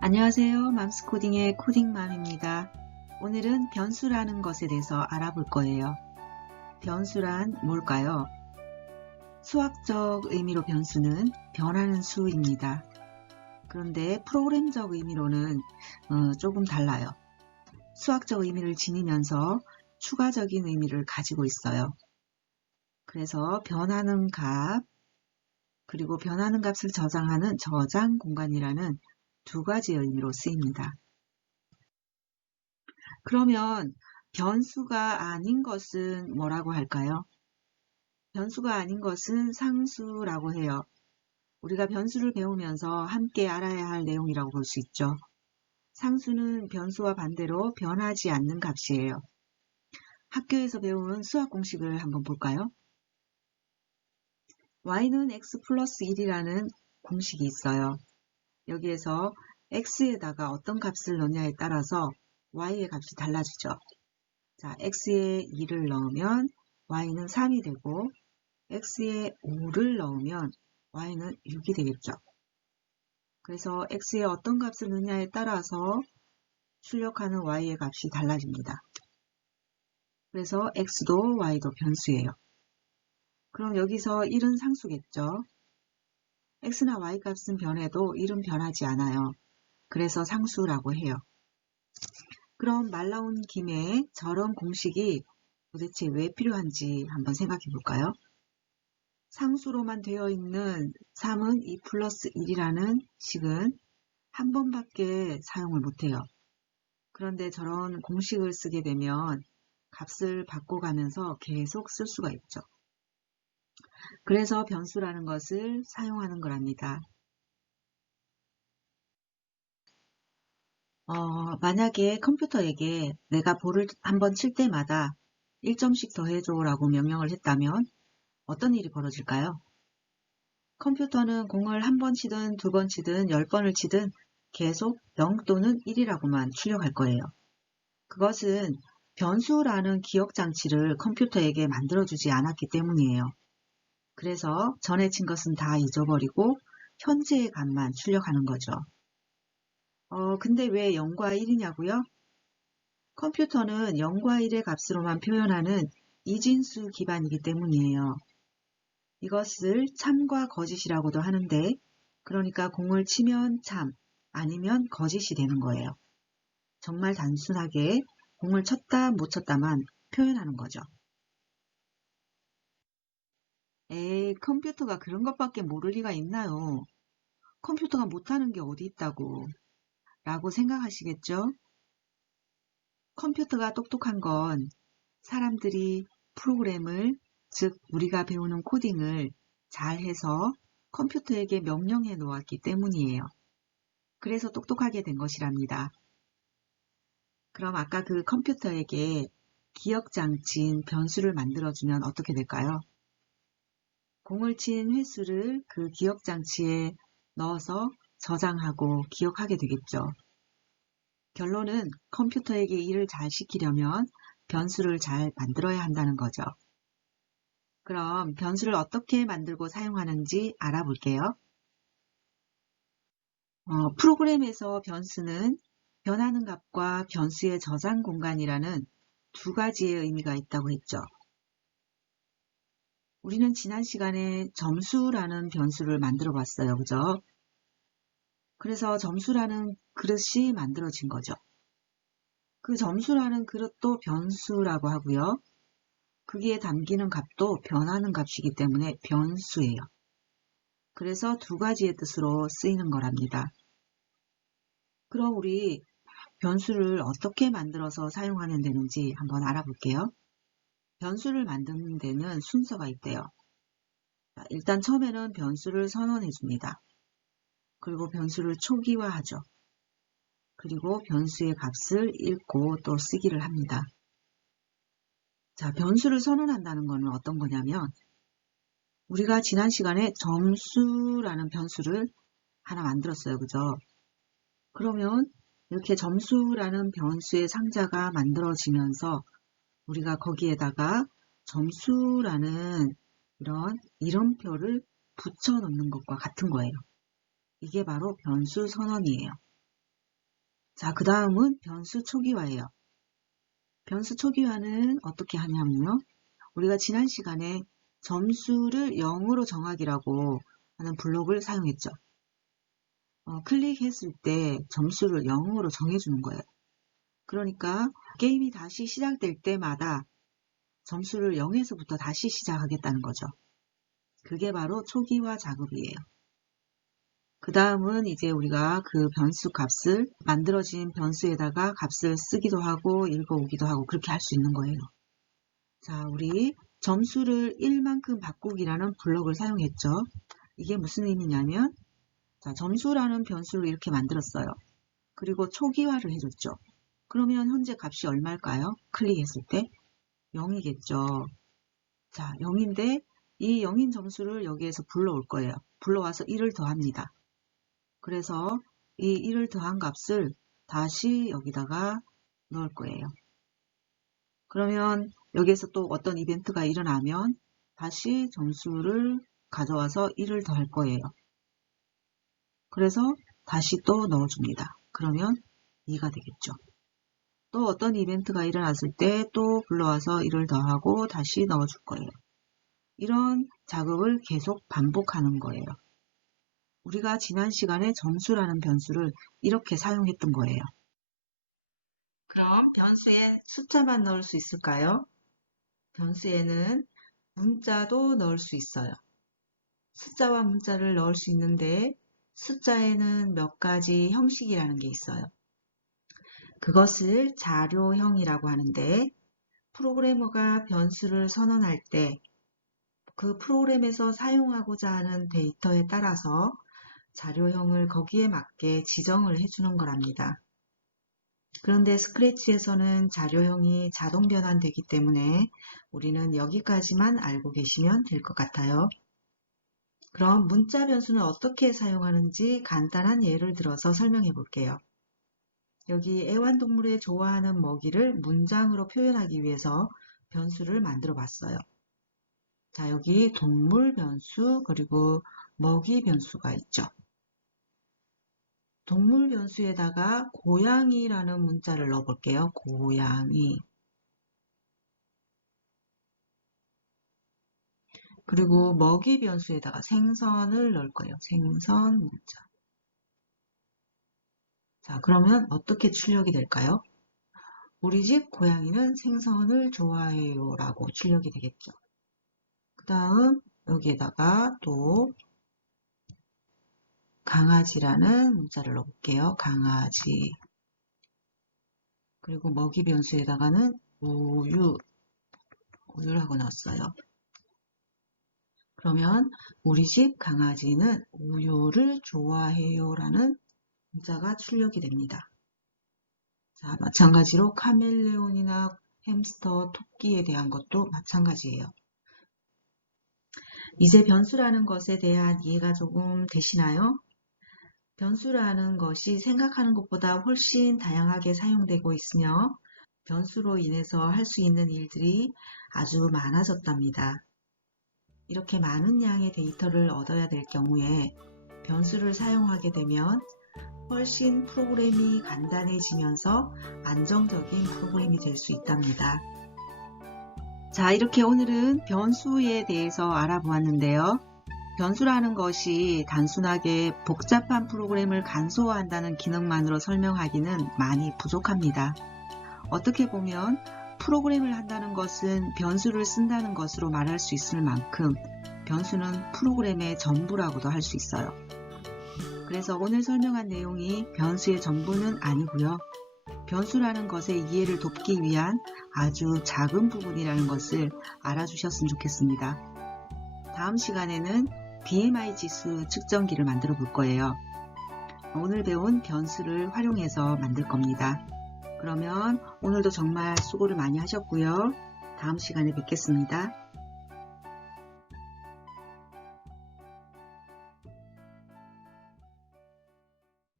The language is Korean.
안녕하세요. 맘스코딩의 코딩맘입니다. 오늘은 변수라는 것에 대해서 알아볼 거예요. 변수란 뭘까요? 수학적 의미로 변수는 변하는 수입니다. 그런데 프로그램적 의미로는 조금 달라요. 수학적 의미를 지니면서 추가적인 의미를 가지고 있어요. 그래서 변하는 값, 그리고 변하는 값을 저장하는 저장 공간이라는 두 가지의 의미로 쓰입니다. 그러면 변수가 아닌 것은 뭐라고 할까요? 변수가 아닌 것은 상수라고 해요. 우리가 변수를 배우면서 함께 알아야 할 내용이라고 볼 수 있죠. 상수는 변수와 반대로 변하지 않는 값이에요. 학교에서 배운 수학 공식을 한번 볼까요? y는 x 플러스 1이라는 공식이 있어요. 여기에서 x에다가 어떤 값을 넣냐에 따라서 y의 값이 달라지죠. 자, x에 2를 넣으면 y는 3이 되고 x에 5를 넣으면 y는 6이 되겠죠. 그래서 x에 어떤 값을 넣느냐에 따라서 출력하는 y의 값이 달라집니다. 그래서 x도 y도 변수예요. 그럼 여기서 1은 상수겠죠. x나 y 값은 변해도 1은 변하지 않아요. 그래서 상수라고 해요. 그럼 말 나온 김에 저런 공식이 도대체 왜 필요한지 한번 생각해 볼까요? 상수로만 되어 있는 3은 2 플러스 1이라는 식은 한 번밖에 사용을 못해요. 그런데 저런 공식을 쓰게 되면 값을 바꿔가면서 계속 쓸 수가 있죠. 그래서 변수라는 것을 사용하는 거랍니다. 만약에 컴퓨터에게 내가 볼을 한번 칠 때마다 1점씩 더해줘라고 명령을 했다면 어떤 일이 벌어질까요? 컴퓨터는 공을 한 번 치든 두 번 치든 10번을 치든 계속 0 또는 1이라고만 출력할 거예요. 그것은 변수라는 기억장치를 컴퓨터에게 만들어주지 않았기 때문이에요. 그래서 전에 친 것은 다 잊어버리고 현재의 값만 출력하는 거죠. 근데 왜 0과 1이냐고요? 컴퓨터는 0과 1의 값으로만 표현하는 이진수 기반이기 때문이에요. 이것을 참과 거짓이라고도 하는데, 그러니까 공을 치면 참, 아니면 거짓이 되는 거예요. 정말 단순하게 공을 쳤다 못 쳤다만 표현하는 거죠. 에이, 컴퓨터가 그런 것밖에 모를 리가 있나요? 컴퓨터가 못하는 게 어디 있다고 라고 생각하시겠죠? 컴퓨터가 똑똑한 건 사람들이 프로그램을, 즉 우리가 배우는 코딩을 잘 해서 컴퓨터에게 명령해 놓았기 때문이에요. 그래서 똑똑하게 된 것이랍니다. 그럼 아까 그 컴퓨터에게 기억장치인 변수를 만들어주면 어떻게 될까요? 공을 친 횟수를 그 기억장치에 넣어서 저장하고 기억하게 되겠죠. 결론은 컴퓨터에게 일을 잘 시키려면 변수를 잘 만들어야 한다는 거죠. 그럼 변수를 어떻게 만들고 사용하는지 알아볼게요. 프로그램에서 변수는 변하는 값과 변수의 저장 공간이라는 두 가지의 의미가 있다고 했죠. 우리는 지난 시간에 점수라는 변수를 만들어 봤어요. 그죠? 그래서 점수라는 그릇이 만들어진 거죠. 그 점수라는 그릇도 변수라고 하고요. 거기에 담기는 값도 변하는 값이기 때문에 변수예요. 그래서 두 가지의 뜻으로 쓰이는 거랍니다. 그럼 우리 변수를 어떻게 만들어서 사용하면 되는지 한번 알아볼게요. 변수를 만드는 데는 순서가 있대요. 일단 처음에는 변수를 선언해 줍니다. 그리고 변수를 초기화하죠. 그리고 변수의 값을 읽고 또 쓰기를 합니다. 자, 변수를 선언한다는 것은 어떤 거냐면 우리가 지난 시간에 점수라는 변수를 하나 만들었어요. 그죠? 그러면 이렇게 점수라는 변수의 상자가 만들어지면서 우리가 거기에다가 점수라는 이런 이름표를 붙여 넣는 것과 같은 거예요. 이게 바로 변수 선언이에요. 자, 그 다음은 변수 초기화예요. 변수 초기화는 어떻게 하냐면요. 우리가 지난 시간에 점수를 0으로 정하기라고 하는 블록을 사용했죠. 클릭했을 때 점수를 0으로 정해주는 거예요. 그러니까 게임이 다시 시작될 때마다 점수를 0에서부터 다시 시작하겠다는 거죠. 그게 바로 초기화 작업이에요. 그 다음은 이제 우리가 그 변수 값을 만들어진 변수에다가 값을 쓰기도 하고 읽어오기도 하고 그렇게 할 수 있는 거예요. 자, 우리 점수를 1만큼 바꾸기라는 블록을 사용했죠. 이게 무슨 의미냐면, 자, 점수라는 변수를 이렇게 만들었어요. 그리고 초기화를 해줬죠. 그러면 현재 값이 얼마일까요? 클릭했을 때 0이겠죠. 자, 0인데 이 0인 점수를 여기에서 불러올 거예요. 불러와서 1을 더합니다. 그래서 이 1을 더한 값을 다시 여기다가 넣을 거예요. 그러면 여기에서 또 어떤 이벤트가 일어나면 다시 점수를 가져와서 1을 더할 거예요. 그래서 다시 또 넣어줍니다. 그러면 2가 되겠죠. 또 어떤 이벤트가 일어났을 때 또 불러와서 1을 더하고 다시 넣어줄 거예요. 이런 작업을 계속 반복하는 거예요. 우리가 지난 시간에 점수라는 변수를 이렇게 사용했던 거예요. 그럼 변수에 숫자만 넣을 수 있을까요? 변수에는 문자도 넣을 수 있어요. 숫자와 문자를 넣을 수 있는데 숫자에는 몇 가지 형식이라는 게 있어요. 그것을 자료형이라고 하는데 프로그래머가 변수를 선언할 때 그 프로그램에서 사용하고자 하는 데이터에 따라서 자료형을 거기에 맞게 지정을 해주는 거랍니다. 그런데 스크래치에서는 자료형이 자동 변환되기 때문에 우리는 여기까지만 알고 계시면 될 것 같아요. 그럼 문자 변수는 어떻게 사용하는지 간단한 예를 들어서 설명해 볼게요. 여기 애완동물의 좋아하는 먹이를 문장으로 표현하기 위해서 변수를 만들어 봤어요. 자, 여기 동물 변수 그리고 먹이 변수가 있죠. 동물 변수에다가 고양이라는 문자를 넣어 볼게요. 고양이. 그리고 먹이 변수에다가 생선을 넣을 거예요. 생선 문자. 자, 그러면 어떻게 출력이 될까요? 우리 집 고양이는 생선을 좋아해요 라고 출력이 되겠죠. 그 다음 여기에다가 또 강아지라는 문자를 넣어볼게요. 강아지. 그리고 먹이 변수에다가는 우유라고 넣었어요. 그러면 우리 집 강아지는 우유를 좋아해요 라는 문자가 출력이 됩니다. 자, 마찬가지로 카멜레온이나 햄스터, 토끼에 대한 것도 마찬가지예요. 이제 변수라는 것에 대한 이해가 조금 되시나요? 변수라는 것이 생각하는 것보다 훨씬 다양하게 사용되고 있으며 변수로 인해서 할 수 있는 일들이 아주 많아졌답니다. 이렇게 많은 양의 데이터를 얻어야 될 경우에 변수를 사용하게 되면 훨씬 프로그램이 간단해지면서 안정적인 프로그램이 될 수 있답니다. 자, 이렇게 오늘은 변수에 대해서 알아보았는데요. 변수라는 것이 단순하게 복잡한 프로그램을 간소화한다는 기능만으로 설명하기는 많이 부족합니다. 어떻게 보면 프로그램을 한다는 것은 변수를 쓴다는 것으로 말할 수 있을 만큼 변수는 프로그램의 전부라고도 할 수 있어요. 그래서 오늘 설명한 내용이 변수의 전부는 아니고요. 변수라는 것의 이해를 돕기 위한 아주 작은 부분이라는 것을 알아주셨으면 좋겠습니다. 다음 시간에는 BMI 지수 측정기를 만들어 볼 거예요. 오늘 배운 변수를 활용해서 만들 겁니다. 그러면 오늘도 정말 수고를 많이 하셨고요. 다음 시간에 뵙겠습니다.